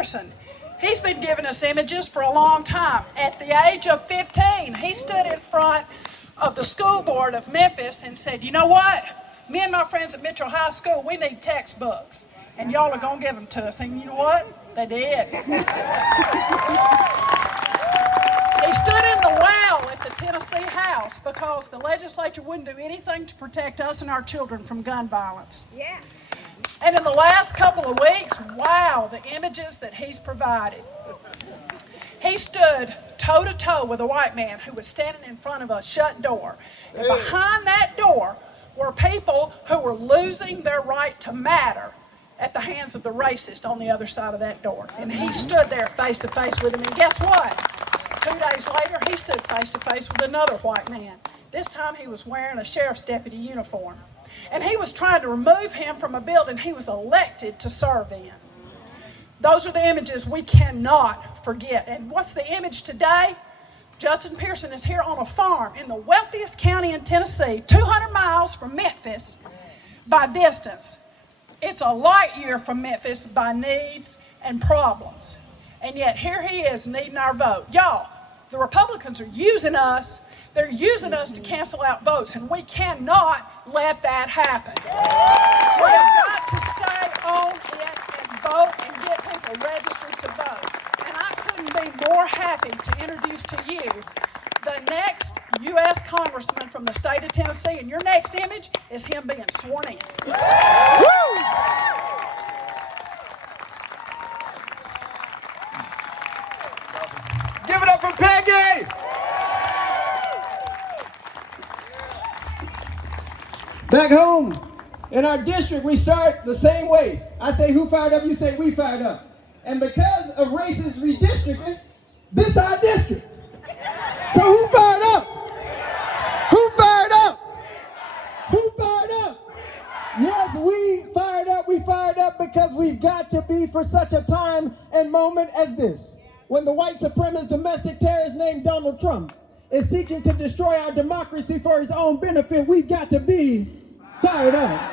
Pearson. He's been giving us images for a long time. At the age of 15, he stood in front of the school board of Memphis and said, you know what? Me and my friends at Mitchell High School, we need textbooks. And y'all are going to give them to us. And you know what? They did. He stood in the well at the Tennessee House because the legislature wouldn't do anything to protect us and our children from gun violence. Yeah. And in the last couple of weeks, wow, the images that he's provided. He stood toe-to-toe with a white man who was standing in front of a shut door. And behind that door were people who were losing their right to matter at the hands of the racist on the other side of that door. And he stood there face-to-face with him. And guess what? 2 days later, he stood face-to-face with another white man. This time he was wearing a sheriff's deputy uniform. And he was trying to remove him from a building he was elected to serve in. Those are the images we cannot forget. And what's the image today? Justin Pearson is here on a farm in the wealthiest county in Tennessee, 200 miles from Memphis by distance. It's a light year from Memphis by needs and problems. And yet here he is needing our vote. Y'all, the Republicans are using us. They're using us to cancel out votes, and we cannot let that happen. We have got to stay on it and vote and get people registered to vote. And I couldn't be more happy to introduce to you the next U.S. Congressman from the state of Tennessee. And your next image is him being sworn in. Woo! Give it up for Peggy! Back home, in our district, we start the same way. I say, who fired up? You say, we fired up. And because of racist redistricting, this is our district. So who fired up? Who fired up? Who fired up? Yes, we fired up. We fired up because we've got to be for such a time and moment as this. When the white supremacist domestic terrorist named Donald Trump is seeking to destroy our democracy for his own benefit, we've got to be fired up.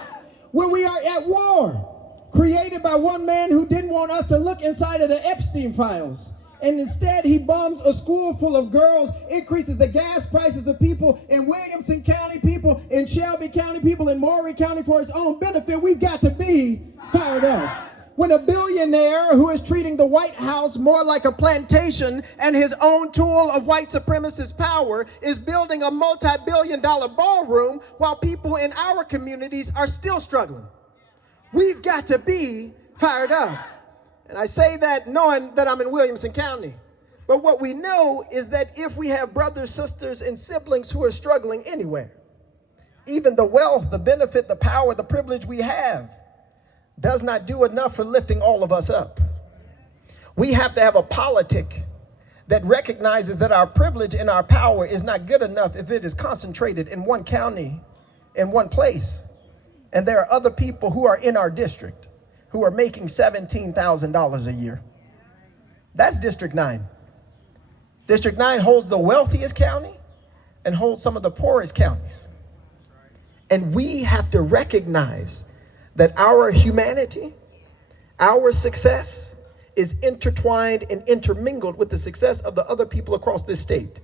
When we are at war, created by one man who didn't want us to look inside of the Epstein files, and instead he bombs a school full of girls, increases the gas prices of people in Williamson County, people in Shelby County, people in Maury County for his own benefit, we've got to be fired up. When a billionaire who is treating the White House more like a plantation and his own tool of white supremacist power is building a multi-billion-dollar ballroom while people in our communities are still struggling. We've got to be fired up. And I say that knowing that I'm in Williamson County. But what we know is that if we have brothers, sisters, and siblings who are struggling anywhere, even the wealth, the benefit, the power, the privilege we have does not do enough for lifting all of us up. We have to have a politic that recognizes that our privilege and our power is not good enough if it is concentrated in one county, in one place. And there are other people who are in our district who are making $17,000 a year. That's District 9. District 9 holds the wealthiest county and holds some of the poorest counties. And we have to recognize that our humanity, our success is intertwined and intermingled with the success of the other people across this state.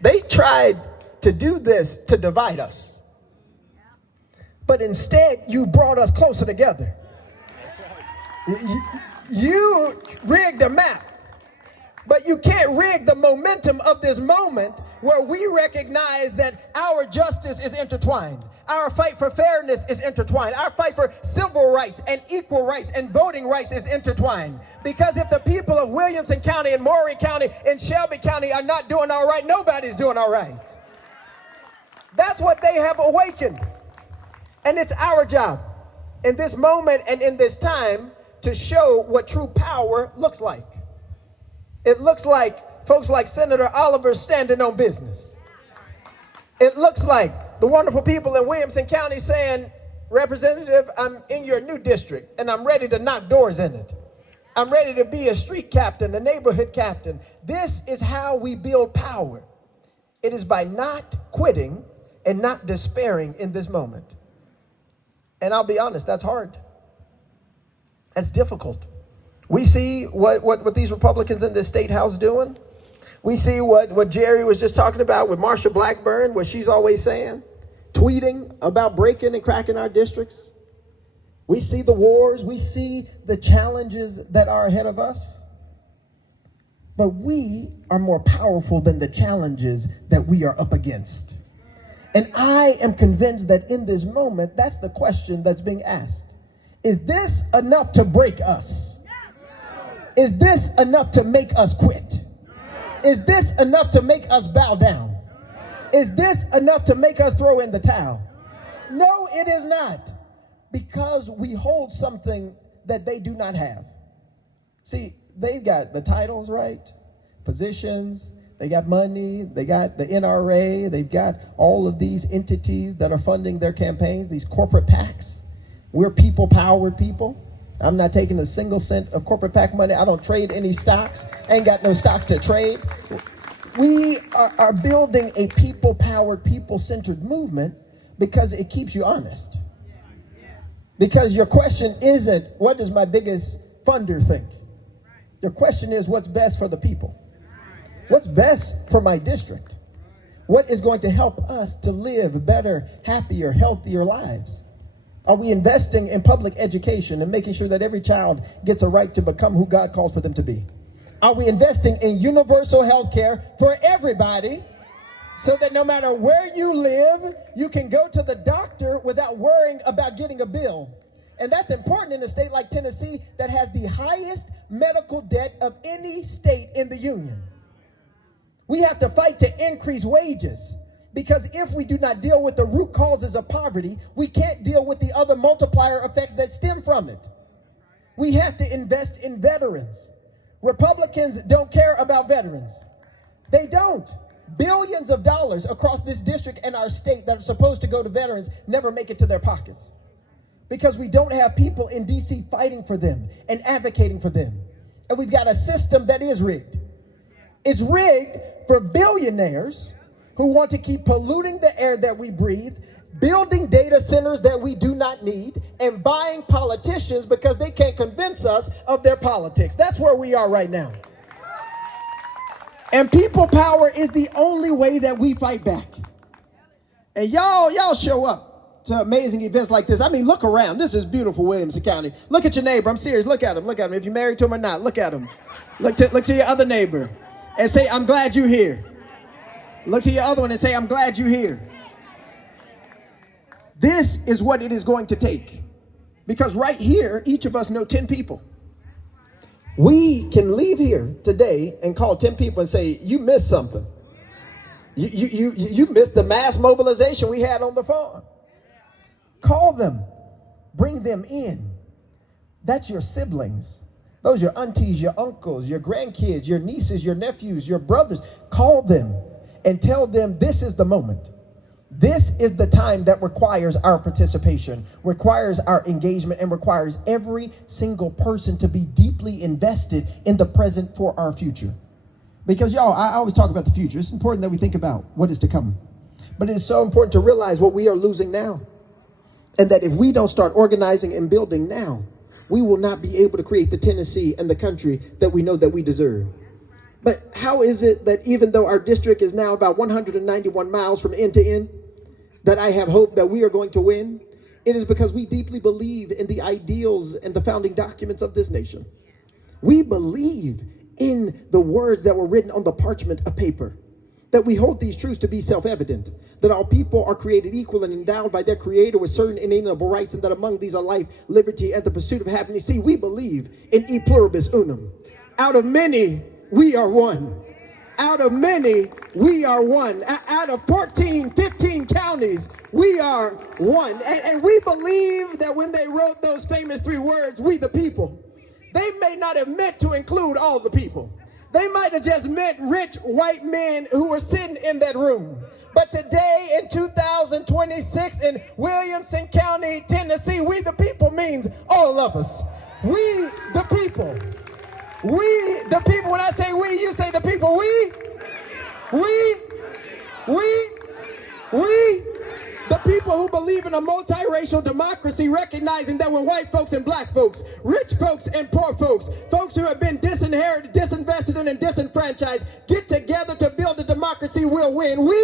They tried to do this to divide us, but instead you brought us closer together. You rigged the map, but you can't rig the momentum of this moment where we recognize that our justice is intertwined. Our fight for fairness is intertwined. Our fight for civil rights and equal rights and voting rights is intertwined. Because if the people of Williamson County and Maury County and Shelby County are not doing all right, nobody's doing all right. That's what they have awakened. And it's our job in this moment and in this time to show what true power looks like. It looks like folks like Senator Oliver standing on business. It looks like the wonderful people in Williamson County saying, Representative, I'm in your new district and I'm ready to knock doors in it. I'm ready to be a street captain, a neighborhood captain. This is how we build power. It is by not quitting and not despairing in this moment. And I'll be honest, that's hard. That's difficult. We see what these Republicans in this state house doing. We see what Jerry was just talking about with Marsha Blackburn, what she's always saying, tweeting about breaking and cracking our districts. We see the wars. We see the challenges that are ahead of us. But we are more powerful than the challenges that we are up against. And I am convinced that in this moment, that's the question that's being asked. Is this enough to break us? Is this enough to make us quit? Is this enough to make us bow down? Is this enough to make us throw in the towel? No, it is not. Because we hold something that they do not have. See, they've got the titles, right? Positions, they got money, they got the NRA, they've got all of these entities that are funding their campaigns, these corporate PACs. We're people-powered people. I'm not taking a single cent of corporate PAC money. I don't trade any stocks. I ain't got no stocks to trade. We are building a people-powered, people-centered movement because it keeps you honest. Because your question isn't, what does my biggest funder think? Your question is, what's best for the people? What's best for my district? What is going to help us to live better, happier, healthier lives? Are we investing in public education and making sure that every child gets a right to become who God calls for them to be? Are we investing in universal health care for everybody so that no matter where you live, you can go to the doctor without worrying about getting a bill? And that's important in a state like Tennessee that has the highest medical debt of any state in the union. We have to fight to increase wages, because if we do not deal with the root causes of poverty, we can't deal with the other multiplier effects that stem from it. We have to invest in veterans. Republicans don't care about veterans. They don't. Billions of dollars across this district and our state that are supposed to go to veterans never make it to their pockets, because we don't have people in DC fighting for them and advocating for them. And we've got a system that is rigged. It's rigged for billionaires who want to keep polluting the air that we breathe, building data centers that we do not need, and buying politicians because they can't convince us of their politics. That's where we are right now. And people power is the only way that we fight back. And y'all show up to amazing events like this. I mean, look around. This is beautiful Williamson County. Look at your neighbor. I'm serious. Look at him. Look at him. If you're married to him or not, look at him. Look to your other neighbor and say, I'm glad you're here. Look to your other one and say, I'm glad you're here. This is what it is going to take. Because right here, each of us know 10 people. We can leave here today and call 10 people and say, you missed something. You missed the mass mobilization we had on the farm. Call them. Bring them in. That's your siblings. Those are your aunties, your uncles, your grandkids, your nieces, your nephews, your brothers. Call them and tell them this is the moment. This is the time that requires our participation, requires our engagement, and requires every single person to be deeply invested in the present for our future. Because y'all, I always talk about the future. It's important that we think about what is to come. But it is so important to realize what we are losing now. And that if we don't start organizing and building now, we will not be able to create the Tennessee and the country that we know that we deserve. But how is it that even though our district is now about 191 miles from end to end, that I have hope that we are going to win? It is because we deeply believe in the ideals and the founding documents of this nation. We believe in the words that were written on the parchment of paper, that we hold these truths to be self-evident, that all people are created equal and endowed by their creator with certain inalienable rights, and that among these are life, liberty, and the pursuit of happiness. See, we believe in e pluribus unum. Out of many, we are one. Out of many, we are one. Out of 14, 15 counties, we are one. And we believe that when they wrote those famous 3 words, we the people, they may not have meant to include all the people. They might have just meant rich white men who were sitting in that room. But today in 2026 in Williamson County, Tennessee, we the people means all of us. We the people. We the people. When I say we, you say the people. We, the people people who believe in a multiracial democracy, recognizing that we're white folks and black folks, rich folks and poor folks, folks who have been disinherited, disinvested in, and disenfranchised, get together to build a democracy we'll win. We,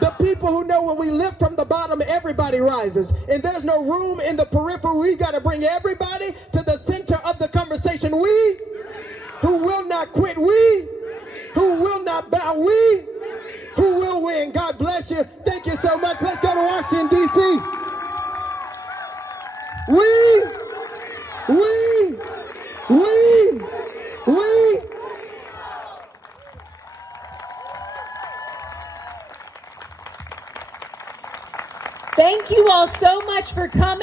the people who know when we lift from the bottom, everybody rises. And there's no room in the periphery. We've got to bring everybody to the center of the conversation. We, who will not quit. We, who will not bow. We, who will win. God bless you. Thank you so much. Let's go to Washington, D.C. We. Thank you all so much for coming.